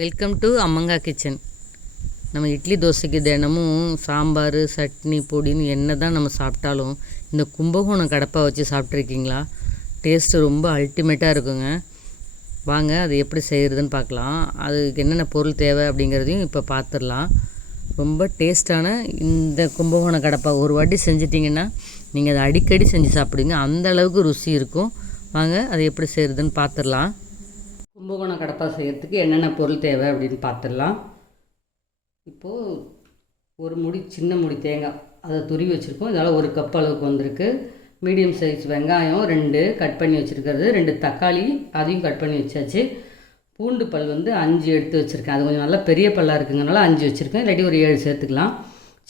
Welcome to அம்மங்கா kitchen. நம்ம இட்லி தோசைக்கு தினமும் சாம்பார் சட்னி பொடின்னு என்ன தான் நம்ம சாப்பிட்டாலும் இந்த கும்பகோணம் கடப்பா வச்சு சாப்பிட்ருக்கீங்களா? டேஸ்ட்டு ரொம்ப அல்டிமேட்டாக இருக்குங்க. வாங்க அது எப்படி செய்கிறதுன்னு பார்க்கலாம். அதுக்கு என்னென்ன பொருள் தேவை அப்படிங்கிறதையும் இப்போ பார்த்துடலாம். ரொம்ப டேஸ்ட்டான இந்த கும்பகோணம் கடப்பா ஒரு வாட்டி செஞ்சிட்டிங்கன்னா நீங்கள் அதை அடிக்கடி செஞ்சு சாப்பிடுங்க. அந்த அளவுக்கு ருசி இருக்கும். வாங்க அதை எப்படி செய்கிறதுன்னு பார்த்துடலாம். கும்பகோணம் கடப்பா செய்கிறதுக்கு என்னென்ன பொருள் தேவை அப்படின்னு பார்த்துடலாம். இப்போது ஒரு முடி சின்ன முடி தேங்காய் அதை துருவி வச்சுருக்கோம். இதனால் 1 கப் அளவுக்கு வந்திருக்கு. மீடியம் சைஸ் வெங்காயம் 2 கட் பண்ணி வச்சுருக்கிறது, 2 தக்காளி அதையும் கட் பண்ணி வச்சாச்சு. பூண்டு பல் 5 எடுத்து வச்சுருக்கேன். அது கொஞ்சம் நல்லா பெரிய பல்லாக இருக்குங்கனால 5 வச்சுருக்கேன், இல்லாட்டி ஒரு 7 சேர்த்துக்கலாம்.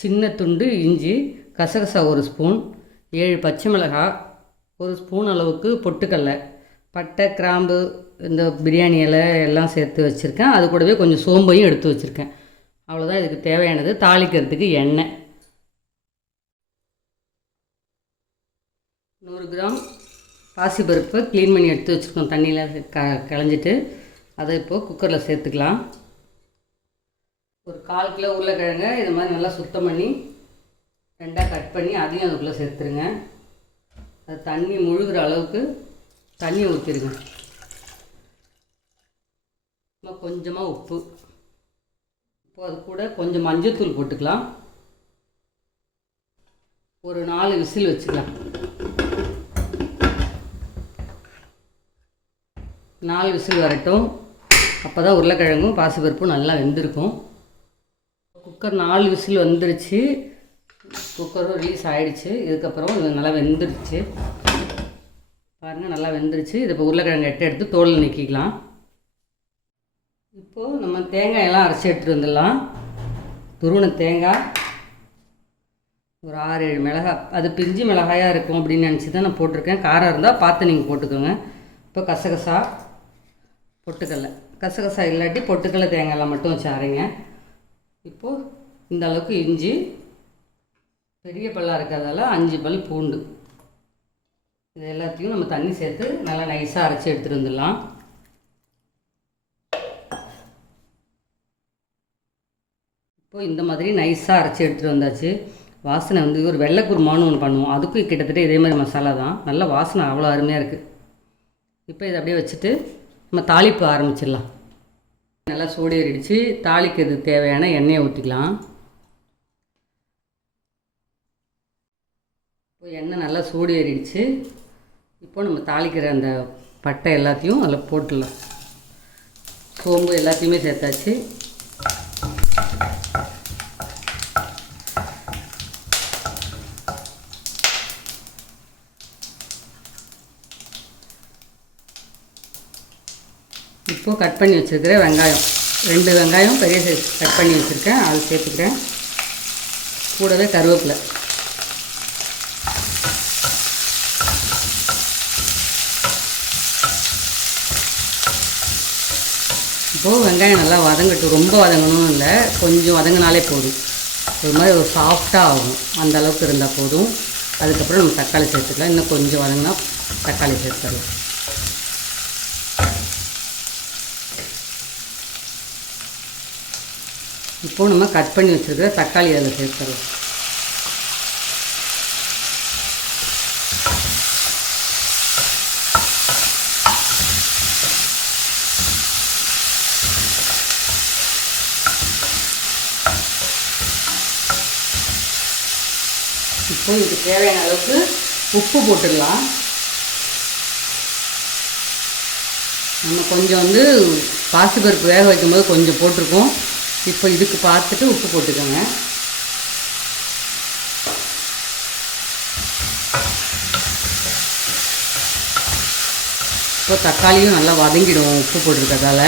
சின்ன துண்டு இஞ்சி, கசகசா 1 ஸ்பூன், 7 பச்சை மிளகாய், 1 ஸ்பூன் அளவுக்கு பொட்டுக்கடலை, பட்டை கிராம்பு இந்த பிரியாணி இலை எல்லாம் சேர்த்து வச்சுருக்கேன். அது கூடவே கொஞ்சம் சோம்பையும் எடுத்து வச்சுருக்கேன். அவ்வளோதான் இதுக்கு தேவையானது. தாளிக்கிறதுக்கு எண்ணெய் 100 கிராம் பாசிப்பருப்பு க்ளீன் பண்ணி எடுத்து வச்சுருக்கோம். தண்ணியில் களைஞ்சிட்டு அதை இப்போது குக்கரில் சேர்த்துக்கலாம். ஒரு 1/4 கிலோ உருளைக்கிழங்க இது மாதிரி நல்லா சுத்தம் பண்ணி 2ஆக கட் பண்ணி அதையும் அதுக்குள்ளே சேர்த்துருங்க. அது தண்ணி முழுகிற அளவுக்கு தண்ணியை ஊற்றிடுங்க. கொஞ்சமாக உப்பு, இப்போ அது கூட கொஞ்சம் மஞ்சத்தூள் போட்டுக்கலாம். ஒரு 4 விசில் வச்சுக்கலாம். 4 விசில் வரட்டும். அப்போ தான் உருளைக்கிழங்கும் பாசிப்பருப்பும் நல்லா வெந்திருக்கும். குக்கர் 4 விசில் வந்துருச்சு. குக்கரும் ரிலீஸ் ஆகிடுச்சு. இதுக்கப்புறம் இது நல்லா வெந்துருச்சு பாருங்கள், நல்லா வெந்துருச்சு. இதை இப்போ உருளைக்கிழங்கு எடுத்து தோல் நீக்கிக்கலாம். இப்போது நம்ம தேங்காயெல்லாம் அரைச்சி எடுத்துகிட்டு வந்துடலாம். துருவன தேங்காய் ஒரு 6-7 மிளகாய், அது பிஞ்சு மிளகாயாக இருக்கும் அப்படின்னு நினச்சி தான் நான் போட்டிருக்கேன். காரம் இருந்தால் பார்த்து நீங்கள் போட்டுக்கோங்க. இப்போ கசகசா, பொட்டுக்கடலை, கசகசா இல்லாட்டி பொட்டுக்கடலை தேங்காயெல்லாம் மட்டும் வச்சு அரைங்க. இப்போது இந்த அளவுக்கு இஞ்சி, பெரிய பல்லாக இருக்கிறதால 5 பல் பூண்டு, இது எல்லாத்தையும் நம்ம தண்ணி சேர்த்து நல்லா நைஸாக அரைச்சி எடுத்துகிட்டு வந்துடலாம். இப்போ இந்த மாதிரி நைஸாக அரைச்சி எடுத்துகிட்டு வந்தாச்சு. வாசனை ஒரு வெள்ளை குருமான்னு ஒன்று பண்ணுவோம். அதுக்கும் கிட்டத்தட்ட இதே மாதிரி மசாலா தான். நல்ல வாசனை அவ்வளோ அருமையாக இருக்குது. இப்போ இதை அப்படியே வச்சுட்டு நம்ம தாளிப்பு ஆரம்பிச்சிடலாம். நல்லா சூடு ஏறிடுச்சு. தாளிக்கிறதுக்கு தேவையான எண்ணெயை ஊற்றிக்கலாம். இப்போ எண்ணெய் நல்லா சூடு ஏறிடுச்சு. இப்போ நம்ம தாளிக்கிற அந்த பட்டை எல்லாத்தையும் அதில் போட்டுடலாம். சோம்பு எல்லாத்தையுமே சேர்த்தாச்சு. இப்போது கட் பண்ணி வச்சுருக்கிற வெங்காயம் 2 வெங்காயம் பெரிய சைஸ் கட் பண்ணி வச்சுருக்கேன், அது சேர்த்துக்கிறேன். கூடவே கருவேப்பிலை, இப்போது வெங்காயம் நல்லா வதங்கட்டும். ரொம்ப வதங்கணும் இல்லை, கொஞ்சம் வதங்கினாலே போதும். ஒரு மாதிரி ஒரு சாஃப்டாக ஆகும், அந்த அளவுக்கு இருந்தால் போதும். அதுக்கப்புறம் நம்ம தக்காளி சேர்த்துக்கலாம். இன்னும் கொஞ்சம் வதங்கினா தக்காளி சேர்த்துடலாம். இப்போது நம்ம கட் பண்ணி வச்சுருக்கிற தக்காளி அதில் சேர்த்துடலாம். இப்போ இதுக்கு தேவையான அளவுக்கு உப்பு போட்டுடலாம். நம்ம கொஞ்சம் பாசிப்பருப்பு வேக வைக்கும்போது கொஞ்சம் போட்டிருக்கோம். இப்போ இதுக்கு பார்த்துட்டு உப்பு போட்டுக்கோங்க. இப்போ தக்காளியும் நல்லா வதங்கிடும் உப்பு போட்டிருக்கிறதால.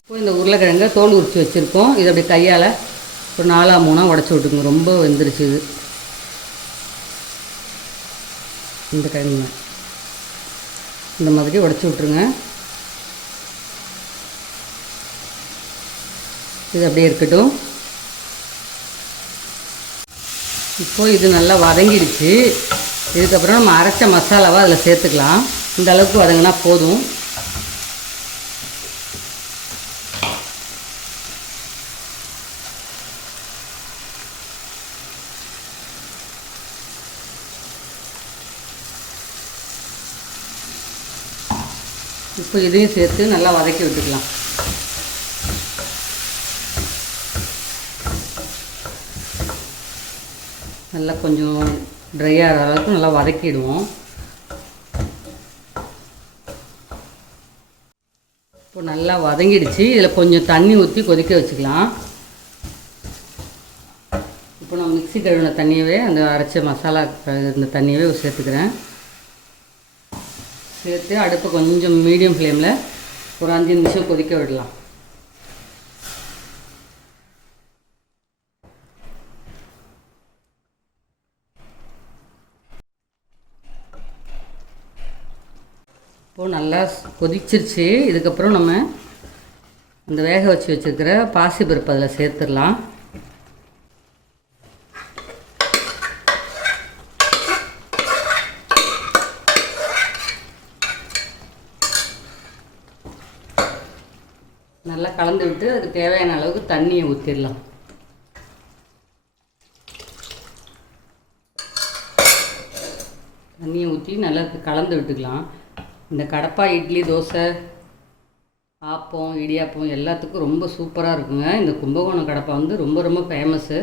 இப்போ இந்த உருளைக்கிழங்கை தோல் உரித்து வச்சுருக்கோம். இதை அப்படி கையால் ஒரு 4-3 உடச்சி விட்டுங்க. ரொம்ப வெந்துருச்சு இது. இந்த கிழங்கு இந்த மாதிரி உடச்சி விட்ருங்க. இது அப்படியே இருக்கட்டும். இப்போ இது நல்லா வதங்கிடுச்சு. இதுக்கப்புறம் நம்ம அரைச்ச மசாலாவை அதில் சேர்த்துக்கலாம். இந்த அளவுக்கு வதங்கினா போதும். இப்போ இதையும் சேர்த்து நல்லா வதக்கி விட்டுக்கலாம். நல்லா கொஞ்சம் ட்ரை ஆகிற அளவுக்கு நல்லா வதக்கிடுவோம். இப்போ நல்லா வதங்கிடுச்சு. இதில் கொஞ்சம் தண்ணி ஊற்றி கொதிக்க வச்சுக்கலாம். இப்போ நான் மிக்ஸி கழுவின தண்ணியவே அந்த அரைச்ச மசாலா இந்த தண்ணியவே சேர்த்துக்கிறேன். சேர்த்து அடுப்பை கொஞ்சம் மீடியம் ஃப்ளேமில் ஒரு 5 நிமிஷம் கொதிக்க விடலாம். இப்போது நல்லா கொதிச்சிருச்சு. இதுக்கப்புறம் நம்ம அந்த வேக வச்சு வச்சுருக்கிற பாசிப்பருப்பு அதில் சேர்த்துடலாம். நல்லா கலந்து விட்டு அதுக்கு தேவையான அளவுக்கு தண்ணியை ஊற்றிடலாம். தண்ணியை ஊற்றி நல்லா கலந்து விட்டுக்கலாம். இந்த கடப்பா இட்லி, தோசை, ஆப்பம், இடியாப்பம் எல்லாத்துக்கும் ரொம்ப சூப்பராக இருக்குங்க. இந்த கும்பகோணம் கடப்பா வந்து ரொம்ப ரொம்ப ஃபேமஸ்ஸு.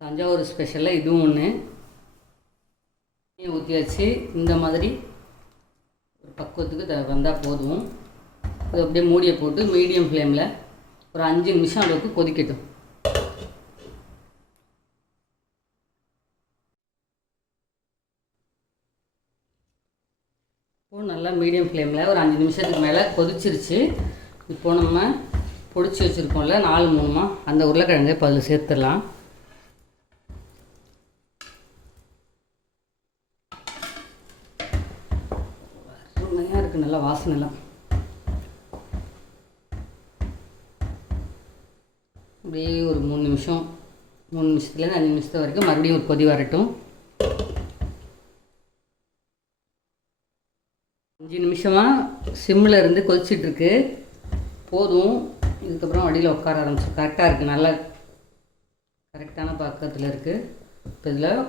தஞ்சாவூர் ஸ்பெஷலில் இதுவும் ஒன்று. தண்ணியை ஊற்றியாச்சு. இந்த மாதிரி ஒரு பக்குவத்துக்கு வந்தால் போதும். அது அப்படியே மூடியை போட்டு மீடியம் ஃப்ளேமில் ஒரு 5 நிமிஷம் அளவுக்கு கொதிக்கட்டும். இப்போது நல்லா மீடியம் ஃப்ளேமில் ஒரு 5 நிமிஷத்துக்கு மேலே கொதிச்சிருச்சு. இப்போது நம்ம பொடிச்சு வச்சுருக்கோம்ல 4-3 அந்த உருளைக்கிழங்கை இப்போ அதில் சேர்த்துடலாம். அருமையாக இருக்குது, நல்லா வாசனைலாம். அப்படியே ஒரு 3 நிமிஷத்துலேருந்து 5 நிமிஷத்து வரைக்கும் மறுபடியும் ஒரு கொதி வரட்டும். 5 நிமிஷமாக சிம்மில் இருந்து கொதிச்சிட்ருக்கு. போதும். இதுக்கப்புறம் அடியில் உட்கார ஆரம்பிச்சு கரெக்டாக இருக்குது. நல்லா கரெக்டான பக்கத்தில் இருக்குது. இப்போ இதில்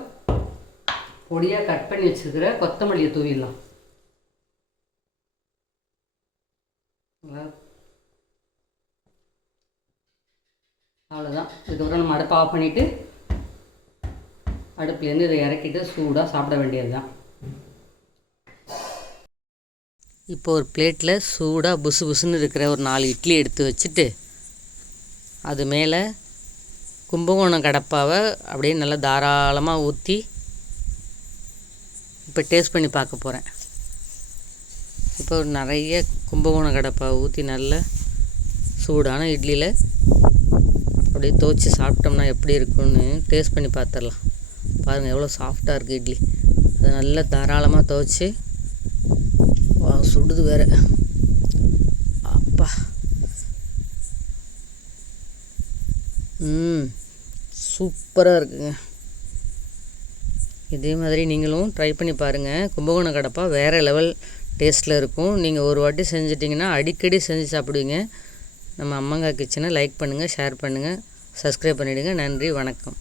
பொடியாக கட் பண்ணி வச்சுருக்கிற கொத்தமல்லியை தூவிடலாம். அவ்வளோதான். இதுக்கப்புறம் நம்ம அடுப்பை ஆஃப் பண்ணிவிட்டு அடுப்புலேருந்து இதை இறக்கிட்டு சூடாக சாப்பிட வேண்டியது தான். இப்போ ஒரு பிளேட்டில் சூடாக புசு புசுன்னு இருக்கிற ஒரு 4 இட்லி எடுத்து வச்சுட்டு அது மேலே கும்பகோணம் கடப்பாவை அப்படியே நல்லா தாராளமாக ஊற்றி இப்போ டேஸ்ட் பண்ணி பார்க்க போகிறேன். இப்போ நிறைய கும்பகோணம் கடப்பாவை ஊற்றி நல்ல சூடான இட்லியில் அப்படியே துவச்சி சாப்பிட்டோம்னா எப்படி இருக்குன்னு டேஸ்ட் பண்ணி பார்த்துடலாம். பாருங்கள் எவ்வளோ சாஃப்டாக இருக்குது இட்லி. அதை நல்லா தாராளமாக துவச்சி சுடுது வேறு. அப்பா, சூப்பராக இருக்குங்க. இதே மாதிரி நீங்களும் ட்ரை பண்ணி பாருங்கள். கும்பகோணம் கடப்பா வேறு லெவல் டேஸ்ட்டில் இருக்கும். நீங்கள் ஒரு வாட்டி செஞ்சிட்டிங்கன்னா அடிக்கடி செஞ்சு சாப்பிடுவீங்க. நம்ம அம்மங்கா கிச்சனை லைக் பண்ணுங்கள், ஷேர் பண்ணுங்கள், சப்ஸ்கிரைப் பண்ணிவிடுங்க. நன்றி, வணக்கம்.